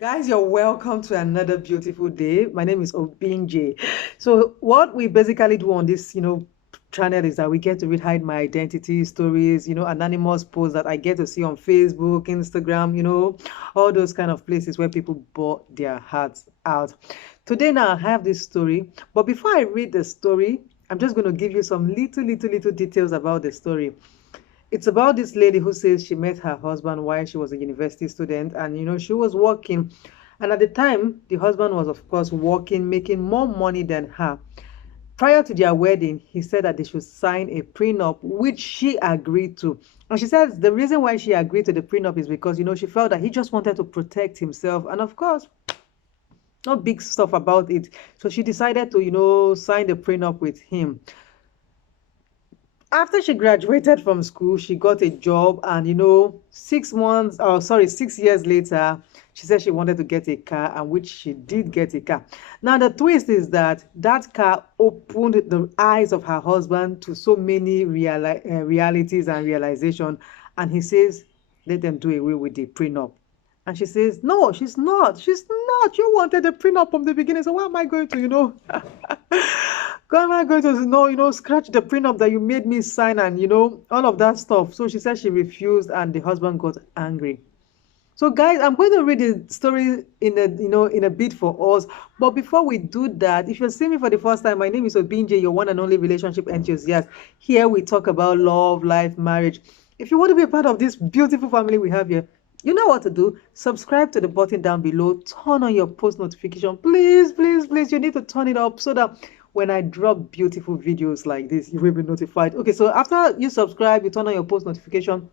Guys, you're welcome to another beautiful day. My name is Obinje. So, what we basically do on this, channel is that we get to read hide my identity stories, anonymous posts that I get to see on Facebook, Instagram, all those kind of places where people pour their hearts out. Today, now I have this story, but before I read the story, I'm just going to give you some little details about the story. It's about this lady who says she met her husband while she was a university student, and she was working, and at the time the husband was of course working, making more money than her. Prior to their wedding, he said that they should sign a prenup, which she agreed to. And she says the reason why she agreed to the prenup is because she felt that he just wanted to protect himself, and of course not big stuff about it. So she decided to sign the prenup with him. After she graduated from school, she got a job, and 6 years later, she said she wanted to get a car, and which she did get a car. Now, the twist is that that car opened the eyes of her husband to so many realities and realization, and he says, let them do away with the prenup. And she says, no, she's not. She's not. You wanted a prenup from the beginning. So why am I going to, why am I going to, scratch the prenup that you made me sign and, all of that stuff. So she said she refused and the husband got angry. So guys, I'm going to read the story in a bit for us. But before we do that, if you're seeing me for the first time, my name is Obinje, your one and only relationship enthusiast. Here we talk about love, life, marriage. If you want to be a part of this beautiful family we have here, you know what to do. Subscribe to the button down below. Turn on your post notification. Please, please, please. You need to turn it up so that when I drop beautiful videos like this, you will be notified. Okay, so after you subscribe, you turn on your post notification,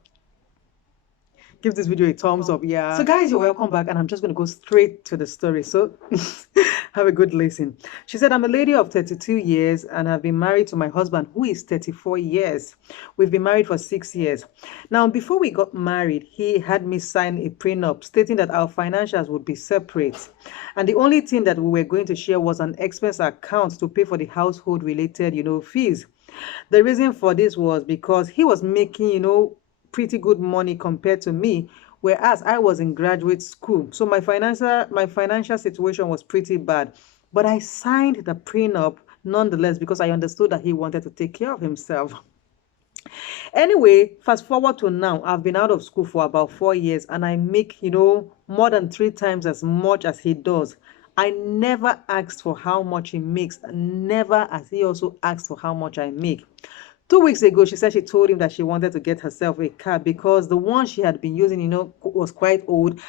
give this video a thumbs up. Yeah. So guys, you're welcome back, and I'm just going to go straight to the story. So have a good listen. She said, I'm a lady of 32 years and I've been married to my husband, who is 34 years. We've been married for 6 years. Now, before we got married, he had me sign a prenup stating that our financials would be separate. And the only thing that we were going to share was an expense account to pay for the household related, fees. The reason for this was because he was making, pretty good money compared to me, whereas I was in graduate school. So my financial situation was pretty bad. But I signed the prenup nonetheless because I understood that he wanted to take care of himself. Anyway, fast forward to now, I've been out of school for about 4 years and I make, more than 3 times as much as he does. I never asked for how much he makes, never as he also asked for how much I make. 2 weeks ago, she said she told him that she wanted to get herself a car because the one she had been using, was quite old.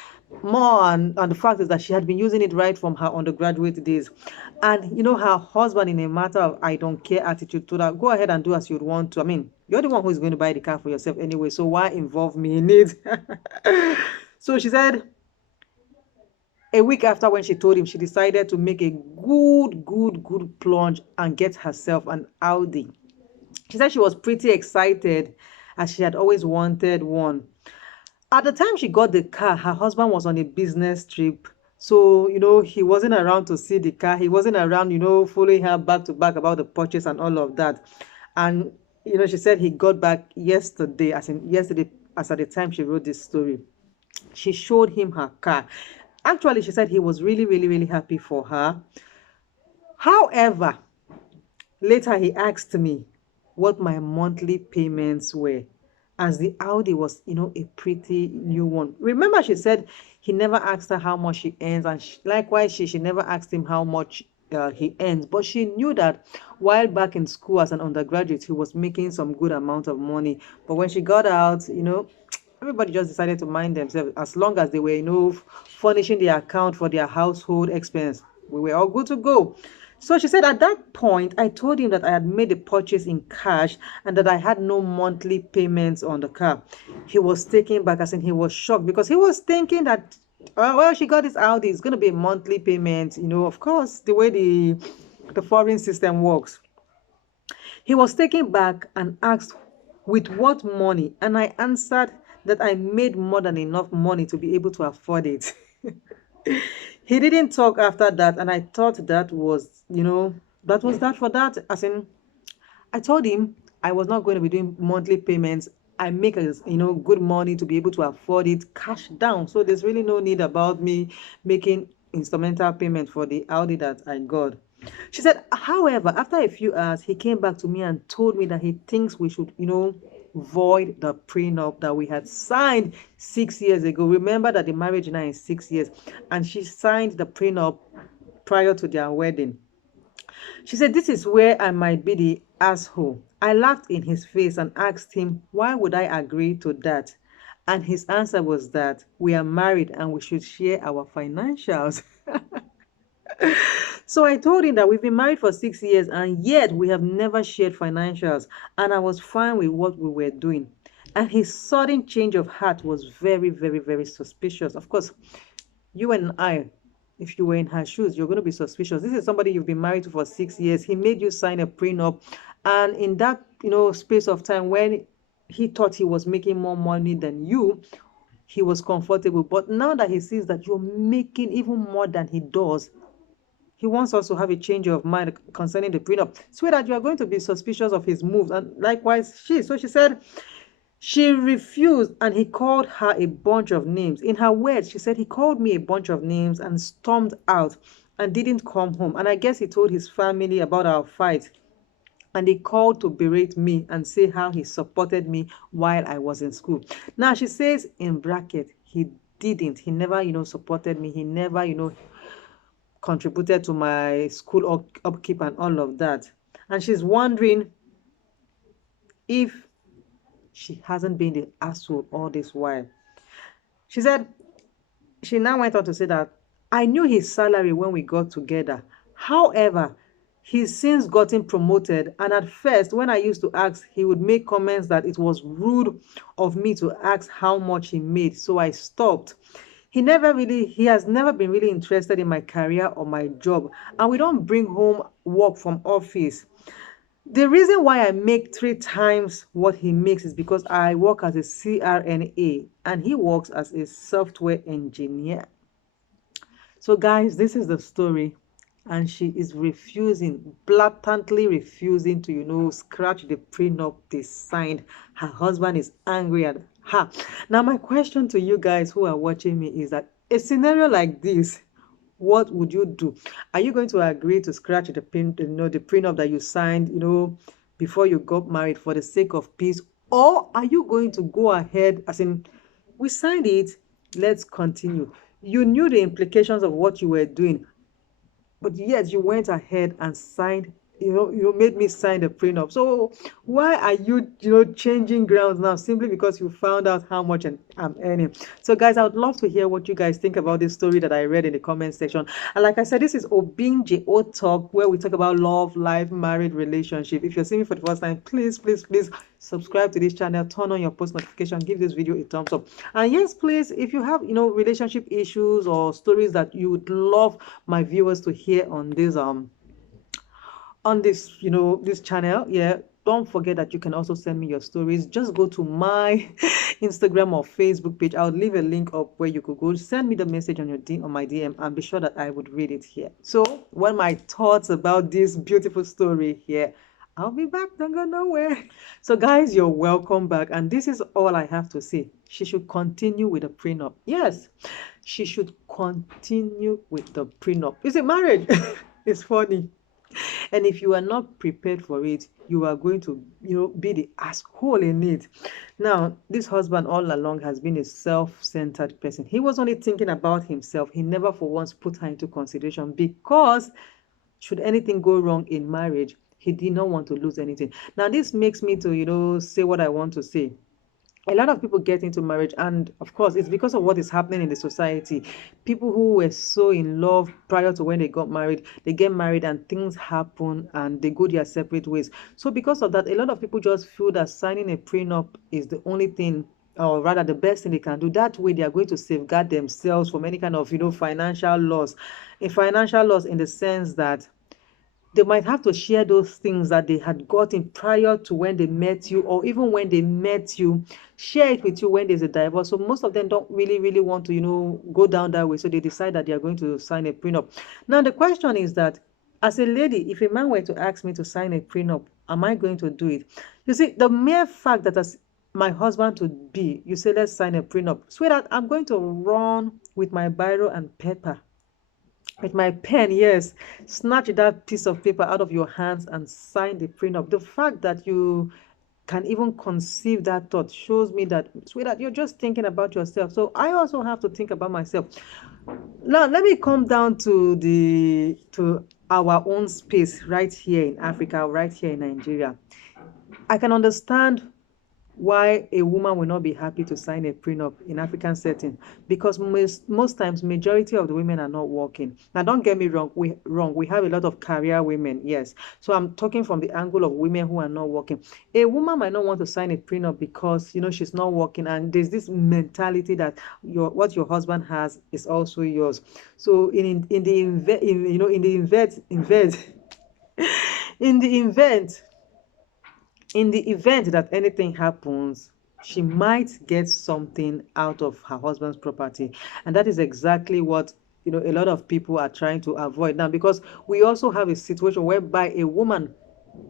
More and the fact is that she had been using it right from her undergraduate days. And, her husband, in a matter of I don't care attitude, told her, go ahead and do as you'd want to. I mean, you're the one who is going to buy the car for yourself anyway, so why involve me in it? So she said, a week after when she told him, she decided to make a good plunge and get herself an Audi. She said she was pretty excited as she had always wanted one. At the time she got the car, her husband was on a business trip. So, he wasn't around to see the car. He wasn't around, following her back to back about the purchase and all of that. And, she said he got back yesterday, as at the time she wrote this story. She showed him her car. Actually, she said he was really happy for her. However, later he asked me what my monthly payments were, as the Audi was, a pretty new one. Remember, she said he never asked her how much she earns, and likewise, she never asked him how much he earns. But she knew that while back in school as an undergraduate, he was making some good amount of money. But when she got out, everybody just decided to mind themselves. As long as they were, furnishing the account for their household expense, we were all good to go. So she said at that point, I told him that I had made the purchase in cash and that I had no monthly payments on the car. He was taken back, as in he was shocked, because he was thinking that, well, she got this Audi, it's going to be a monthly payment, of course, the way the foreign system works. He was taken back and asked with what money, and I answered that I made more than enough money to be able to afford it. He didn't talk after that, and I thought that was, that for that. As in, I told him I was not going to be doing monthly payments I make good money to be able to afford it cash down. So there's really no need about me making instrumental payment for the Audi that I got. She said, however, after a few hours, he came back to me and told me that he thinks we should, void the prenup that we had signed 6 years ago. Remember that the marriage now is 6 years, and she signed the prenup prior to their wedding. She said, this is where I might be the asshole. I laughed in his face and asked him, why would I agree to that? And his answer was that we are married and we should share our financials. So I told him that we've been married for 6 years and yet we have never shared financials, and I was fine with what we were doing. And his sudden change of heart was very, very, very suspicious. Of course, you and I, if you were in her shoes, you're going to be suspicious. This is somebody you've been married to for 6 years. He made you sign a prenup. And in that, space of time when he thought he was making more money than you, he was comfortable. But now that he sees that you're making even more than he does, he wants us to have a change of mind concerning the prenup. So that you are going to be suspicious of his moves. And likewise, so she said, she refused and he called her a bunch of names. In her words, she said, he called me a bunch of names and stormed out and didn't come home. And I guess he told his family about our fight. And they called to berate me and say how he supported me while I was in school. Now, she says in bracket, he didn't. He never, supported me. He never, contributed to my school upkeep and all of that. And she's wondering if she hasn't been the asshole all this while. She said, she now went on to say that, I knew his salary when we got together. However, he's since gotten promoted, and at first, when I used to ask, he would make comments that it was rude of me to ask how much he made, so I stopped. He has never been really interested in my career or my job, and we don't bring home work from office. The reason why I make 3 times what he makes is because I work as a CRNA and he works as a software engineer. So guys, this is the story, and she is blatantly refusing to, scratch the prenup they signed. Her husband is angry at her. Now, my question to you guys who are watching me is that a scenario like this, what would you do? Are you going to agree to scratch the prenup that you signed, before you got married for the sake of peace? Or are you going to go ahead, as in, we signed it, let's continue. You knew the implications of what you were doing, but yet you went ahead and signed, you made me sign the prenup. So why are you, changing grounds now simply because you found out how much I'm earning? So guys, I would love to hear what you guys think about this story that I read in the comment section. And like I said, this is Obinjo Talk, where we talk about love, life, marriage, relationship. If you're seeing me for the first time, please subscribe to this channel, turn on your post notification, give this video a thumbs up. And yes, please, if you have relationship issues or stories that you would love my viewers to hear on this this channel, don't forget that you can also send me your stories. Just go to my Instagram or Facebook page. I'll leave a link up where you could go send me the message on my DM, and be sure that I would read it here. So what my thoughts about this beautiful story here, I'll be back, don't go nowhere. So guys, you're welcome back, and this is all I have to say. She should continue with the prenup. Yes, she should continue with the prenup. You see, marriage is funny. And if you are not prepared for it, you are going to, be the asshole in it. Now, this husband all along has been a self-centered person. He was only thinking about himself. He never for once put her into consideration, because should anything go wrong in marriage, he did not want to lose anything. Now, this makes me to, say what I want to say. A lot of people get into marriage, and of course it's because of what is happening in the society. People who were so in love prior to when they got married, they get married and things happen and they go their separate ways. So because of that, a lot of people just feel that signing a prenup is the only thing, or rather the best thing they can do. That way they are going to safeguard themselves from any kind of financial loss. A financial loss in the sense that they might have to share those things that they had gotten prior to when they met you, or even when they met you, share it with you when there's a divorce. So most of them don't really want to, go down that way. So they decide that they are going to sign a prenup. Now, the question is that, as a lady, if a man were to ask me to sign a prenup, am I going to do it? You see, the mere fact that as my husband to be, you say, let's sign a prenup. Sweetheart, I'm going to run with my biro and paper, with my pen, yes, snatch that piece of paper out of your hands and sign the prenup. The fact that you can even conceive that thought shows me that, sweetheart, you're just thinking about yourself. So I also have to think about myself. Now let me come down to our own space right here in Africa, right here in Nigeria. I can understand why a woman will not be happy to sign a prenup in African setting, because most times majority of the women are not working. Now don't get me wrong, we have a lot of career women, yes. So I'm talking from the angle of women who are not working. A woman might not want to sign a prenup because she's not working, and there's this mentality that what your husband has is also yours. So in the event, in the event in the event in the event that anything happens, she might get something out of her husband's property. And that is exactly what a lot of people are trying to avoid now, because we also have a situation whereby a woman,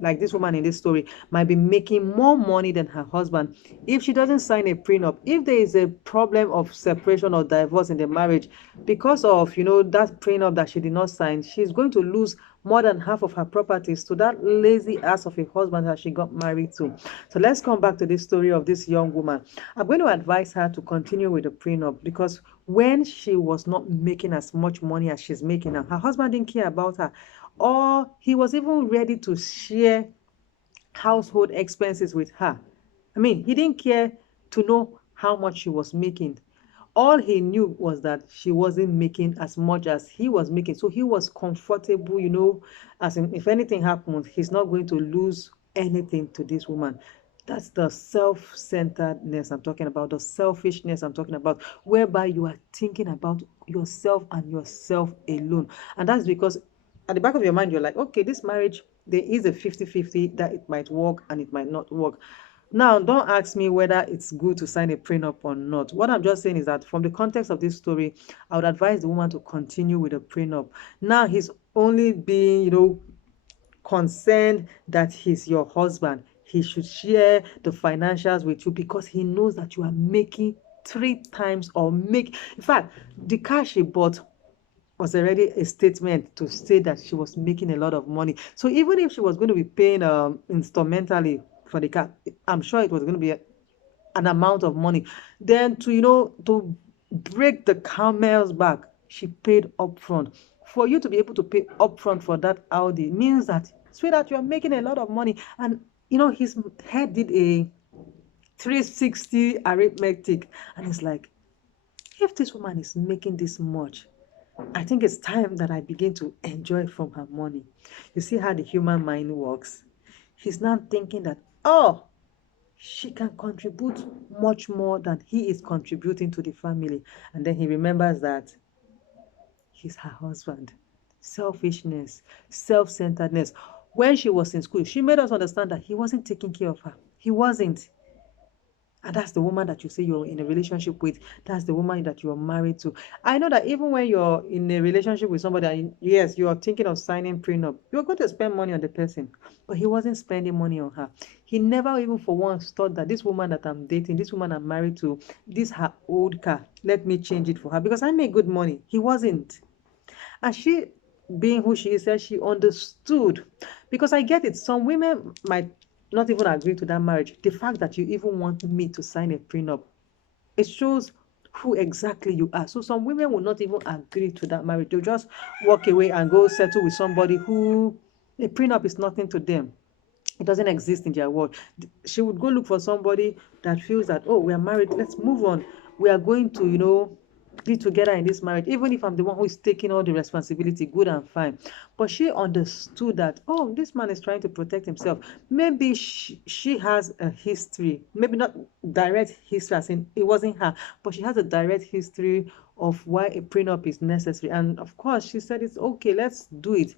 like this woman in this story, might be making more money than her husband. If she doesn't sign a prenup, if there is a problem of separation or divorce in the marriage because of that prenup that she did not sign, she's going to lose more than half of her properties to that lazy ass of a husband that she got married to. So let's come back to this story of this young woman. I'm going to advise her to continue with the prenup, because when she was not making as much money as she's making now, her husband didn't care about her, or he was even ready to share household expenses with her. I mean, he didn't care to know how much she was making. All he knew was that she wasn't making as much as he was making. So he was comfortable, as in, if anything happens, he's not going to lose anything to this woman. That's the self-centeredness I'm talking about, the selfishness I'm talking about, whereby you are thinking about yourself and yourself alone. And that's because at the back of your mind, you're like, okay, this marriage, there is a 50-50 that it might work and it might not work. Now, don't ask me whether it's good to sign a prenup or not. What I'm just saying is that from the context of this story, I would advise the woman to continue with a prenup. Now, he's only being, concerned that he's your husband. He should share the financials with you because he knows that you are making 3 times or in fact, the car she bought was already a statement to say that she was making a lot of money. So even if she was going to be paying instrumentally for the car, I'm sure it was going to be an amount of money. Then to break the camel's back, she paid upfront. For you to be able to pay upfront for that Audi means that, sweetheart, you're making a lot of money. And his head did a 360 arithmetic, and it's like, if this woman is making this much, I think it's time that I begin to enjoy from her money. You see how the human mind works? He's now thinking that, oh, she can contribute much more than he is contributing to the family. And then he remembers that he's her husband. Selfishness, self-centeredness. When she was in school, she made us understand that he wasn't taking care of her. He wasn't. And that's the woman that you say you're in a relationship with. That's the woman that you're married to. I know that even when you're in a relationship with somebody, and yes, you're thinking of signing prenup, you're going to spend money on the person. But he wasn't spending money on her. He never even for once thought that this woman that I'm dating, this woman I'm married to, this her old car, let me change it for her because I make good money. He wasn't. And she, being who she is, said she understood. Because I get it. Some women might not even agree to that marriage. The fact that you even want me to sign a prenup, it shows who exactly you are. So some women will not even agree to that marriage. They'll just walk away and go settle with somebody who a prenup is nothing to them. It doesn't exist in their world. She would go look for somebody that feels that, oh, we are married, let's move on. We are going to, be together in this marriage, even if I'm the one who is taking all the responsibility, good and fine. But she understood that, oh, this man is trying to protect himself. Maybe she has a history, maybe not direct history, as in it wasn't her, but she has a direct history of why a prenup is necessary. And of course, she said, it's okay, let's do it.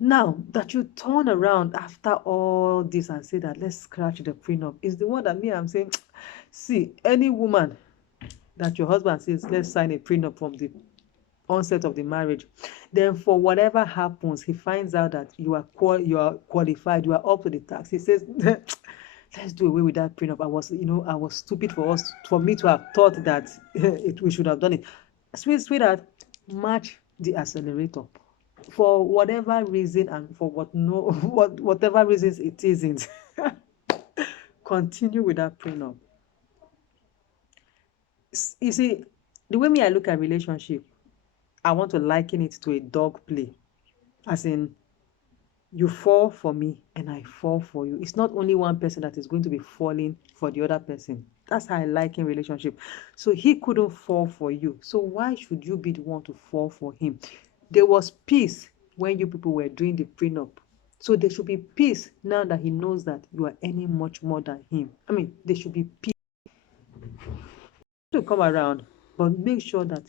Now that you turn around after all this and say that let's scratch the prenup is the one that I'm saying, see, any woman that your husband says let's sign a prenup from the onset of the marriage, then for whatever happens, he finds out that you are qualified, you are up to the task. He says, let's do away with that prenup. I was stupid for me to have thought that we should have done it. Sweetheart, match the accelerator for whatever reason, and for whatever reasons it isn't. Continue with that prenup. You see, the way me I look at relationship, I want to liken it to a dog play. As in, you fall for me and I fall for you. It's not only one person that is going to be falling for the other person. That's how I like in relationship. So he couldn't fall for you. So why should you be the one to fall for him? There was peace when you people were doing the prenup. So there should be peace now that he knows that you are earning much more than him. I mean, there should be peace to come around, but make sure that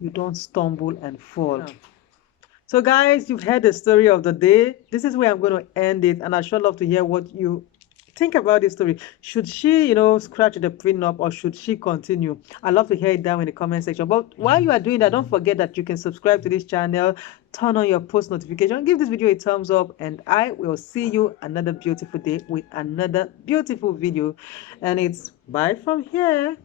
you don't stumble and fall. Yeah. So guys, you've heard the story of the day. This is where I'm going to end it, and I'd sure love to hear what you think about this story. Should she, scratch the prenup, or should she continue? I'd love to hear it down in the comment section. But while you are doing that, don't forget that you can subscribe to this channel, turn on your post notification, give this video a thumbs up, and I will see you another beautiful day with another beautiful video. And it's bye from here.